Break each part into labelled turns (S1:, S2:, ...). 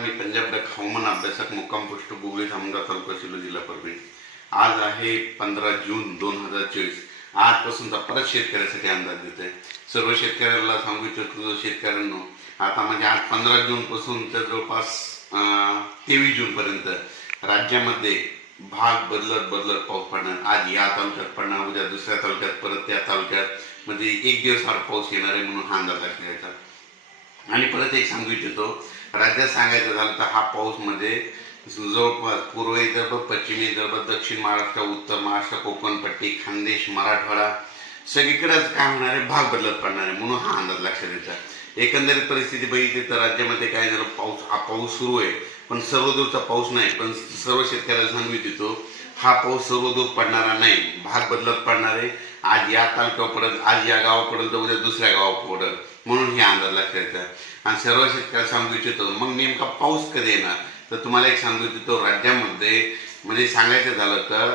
S1: मी Punjab duck हवामान अभ्यासक मुक्काम पोस्ट गुगली धामणगाव तालुका शिलो जिल्हा परभणी. आज आहे पंधरा जून दोन हजार चोवीस. आजपासूनचा परत शेतकऱ्यासाठी अंदाज देत आहे सर्व शेतकऱ्याला सांगू इच्छितो शेतकऱ्यांनो. आता म्हणजे आज पंधरा जून पासून तर जवळपास तेवीस जून पर्यंत राज्यामध्ये भाग बदलत बदलत पाऊस पडणार. आज या तालुक्यात पडणार उद्या दुसऱ्या तालुक्यात परत त्या तालुक्यात. म्हणजे एक दिवस आड पाऊस येणार आहे म्हणून हा अंदाज लक्षात घ्यायचा. आणि परत एक सांगू इच्छितो राज्यात सांगायचं झालं तर हा पाऊसमध्ये जवळपास पूर्व विदर्भ पश्चिम विदर्भ दक्षिण महाराष्ट्र उत्तर महाराष्ट्र कोकणपट्टी खानदेश मराठवाडा सगळीकडेच काय होणार आहे? भाग बदलत पडणार आहे म्हणून हा अंदाज लक्षात येतात एकंदरीत परिस्थिती बघितली तर राज्यामध्ये काय झालं? पाऊस हा पाऊस सुरू आहे पण सर्वदूरचा पाऊस नाही. पण सर्व शेतकऱ्याला सांगू इच्छितो हा पाऊस सर्वदूर पडणारा नाही. भाग बदलत पडणार. आहे आज या तालुक्यावर पडत आज या गावावर तर उद्या दुसऱ्या गावावर पडेल म्हणून हे अंदाज लक्षात आणि सर्व शेतकऱ्याला सांगू इच्छितो मग नेमका पाऊस कधी येणार? तर तुम्हाला एक सांगू इच्छितो राज्यामध्ये म्हणजे सांगायचं झालं तर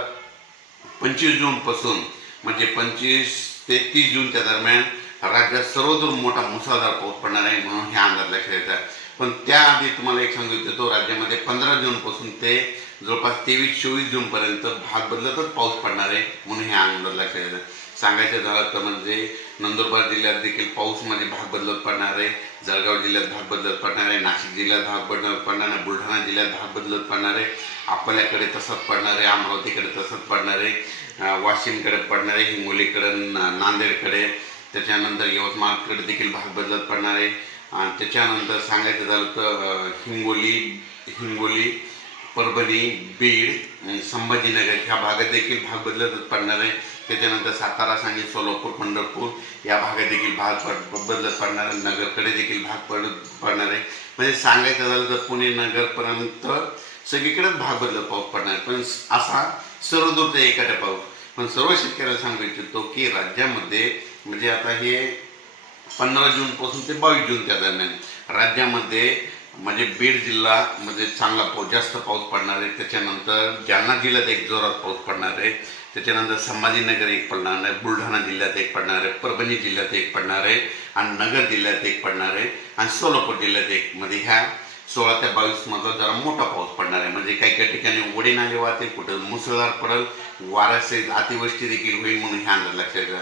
S1: पंचवीस जून पासून म्हणजे पंचवीस ते तीस जूनच्या दरम्यान राज्यात सर्वदूर मोठा मुसळधार पाऊस पडणार आहे म्हणून हे अंदाज लक्षात येतात पण त्याआधी तुम्हाला एक सांगू इच्छितो राज्यामध्ये पंधरा जून पासून ते जवळपास तेवीस चोवीस जून पर्यंत भाग बदलतच पाऊस पडणार आहे म्हणून हे अंदाज लक्षात येतं सांगायचं झालं तर म्हणजे नंदुरबार जिल्ह्यात देखील पाऊसमध्ये भाग बदलत पडणार आहे जळगाव जिल्ह्यात भाग बदलत पडणार आहे नाशिक जिल्ह्यात भाग बदलत पडणार आहे बुलढाणा जिल्ह्यात भाग बदलत पडणार आहे अकोल्याकडे तसंच पडणार आहे अमरावतीकडे तसंच पडणार आहे वाशिमकडे पडणार आहे हिंगोलीकडे ना- नांदेडकडे त्याच्यानंतर यवतमाळकडे देखील भाग बदलत पडणार आहे. आणि त्याच्यानंतर सांगायचं झालं तर हिंगोली हिंगोली परभणी बीड आणि संभाजीनगर ह्या भागात देखील भाग बदलत पडणार आहे. त्याच्यानंतर सातारा सांगली सोलापूर पंढरपूर या भागात देखील भाग पड बदलत पडणार आहे. नगरकडे देखील भाग पड पडणार आहे. म्हणजे सांगायचं झालं तर पुणे नगरपर्यंत सगळीकडेच भाग बदलत पाऊस पडणार आहे. पण असा सर्वदूरचा एका पाऊस पण सर्व शेतकऱ्याला सांगू इच्छितो की राज्यामध्ये म्हणजे आता हे पंधरा जूनपासून ते बावीस जूनच्या दरम्यान. राज्यामध्ये म्हणजे बीड जिल्हा मध्ये चांगला पाऊस जास्त पाऊस पडणार आहे. त्याच्यानंतर जालना जिल्ह्यात एक जोरात पाऊस पडणार आहे. त्याच्यानंतर संभाजीनगर एक पडणार आहे. बुलढाणा जिल्ह्यात एक पडणार आहे. परभणी जिल्ह्यात एक पडणार आहे. आणि नगर जिल्ह्यात एक पडणार आहे. आणि सोलापूर जिल्ह्यात एक मध्ये ह्या सोळा ते बावीस मधला जरा मोठा पाऊस पडणार आहे. म्हणजे काही काही ठिकाणी ओढे नाले वाहतील कुठं मुसळधार पडेल वाऱ्याचे अतिवृष्टी देखील होईल म्हणून हे अंदाज लक्षात घ्या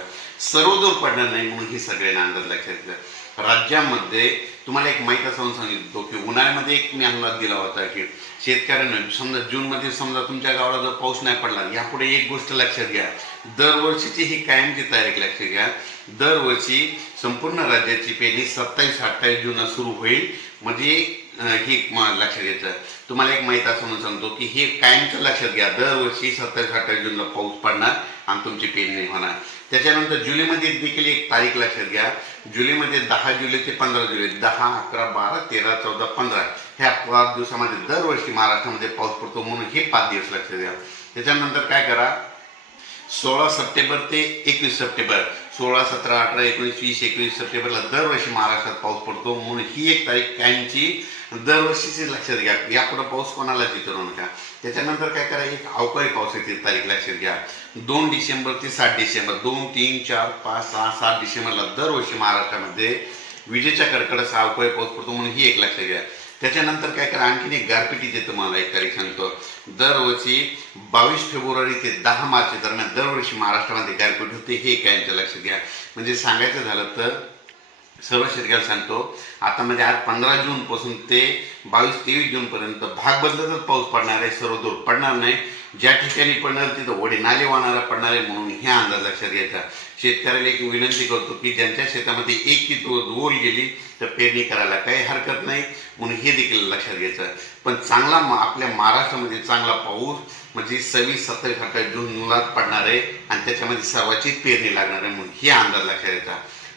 S1: सर्वदूर पडणार नाही म्हणून ही सगळ्यांना अंदाज लक्षात घ्या राज्यामध्ये तुम्हाला एक माहीत असं सांगितलं की उन्हाळ्यामध्ये एक मी अंदाज दिला होता की शेतकऱ्यांना समजा जूनमध्ये समजा तुमच्या गावाला जर पाऊस नाही पडला यापुढे एक गोष्ट लक्षात घ्या. दरवर्षीची ही कायमची तारीख लक्षात घ्या. दरवर्षी संपूर्ण राज्याची पेरणी सत्तावीस अठ्ठावीस जूनला सुरू होईल. म्हणजे हे लक्ष लक्षात तुम्हाला एक माहीत असं म्हणून सांगतो की हे कायमचं लक्षात घ्या. दरवर्षी सत्तावीस अठ्ठावीस जूनला पाऊस पडणार आणि तुमची पेरणी होणार. त्याच्यानंतर जुलैमध्ये देखील एक तारीख लक्षात घ्या. जुलैमध्ये दहा जुलै ते पंधरा जुलै दहा अकरा बारा तेरा चौदा पंधरा ह्या पाच दिवसामध्ये दरवर्षी महाराष्ट्रामध्ये पाऊस पडतो म्हणून हे पाच दिवस लक्षात घ्या. त्याच्यानंतर काय करा? सोळा सप्टेंबर ते एकवीस सप्टेंबर सोळा सतरा अठरा एकोणीस वीस एकवीस सप्टेंबरला दरवर्षी महाराष्ट्रात पाऊस पडतो. म्हणून ही एक तारीख कायमची दरवर्षीची लक्षात घ्या. यापुढे पाऊस कोणालाच विचारू नका त्याच्यानंतर काय करा एक अवकाळी पाऊस पावसाची तारीख लक्षात घ्या. दोन डिसेंबर ते सात डिसेंबर. दोन तीन चार पाच सहा सात डिसेंबरला दरवर्षी महाराष्ट्रामध्ये विजेच्या कडकडाचा अवकाळी पाऊस पडतो. म्हणून ही एक लक्षात घ्या. त्याच्यानंतर काय करा आणखीन एक गारपिटीचे तुम्हाला एक तारीख सांगतो. दरवर्षी बावीस फेब्रुवारी ते दहा मार्च दरम्यान दरवर्षी महाराष्ट्रामध्ये गारपीट होते हे कायमच्या लक्षात घ्या. म्हणजे सांगायचं झालं तर सर्व शेतकऱ्याला सांगतो आता म्हणजे आज पंधरा जून पासून ते बावीस तेवीस जून पर्यंत भाग बदलतच पाऊस पडणार आहे सर्व दूर पडणार नाही. ज्या ठिकाणी पडणार तिथं ओढे नाले वाहणारा पडणार आहे म्हणून हे अंदाज लक्षात घ्यायचा शेतकऱ्याला एक विनंती करतो की ज्यांच्या शेतामध्ये एक की ओल गेली तर पेरणी करायला काही हरकत नाही म्हणून हे देखील लक्षात घ्यायचं पण चांगला आपल्या महाराष्ट्रामध्ये चांगला पाऊस म्हणजे सव्वीस सत्तावीस अठ्ठावीस जूनलाच पडणार आहे आणि त्याच्यामध्ये सर्वाची पेरणी लागणार आहे म्हणून हे अंदाज लक्षात घ्यायचा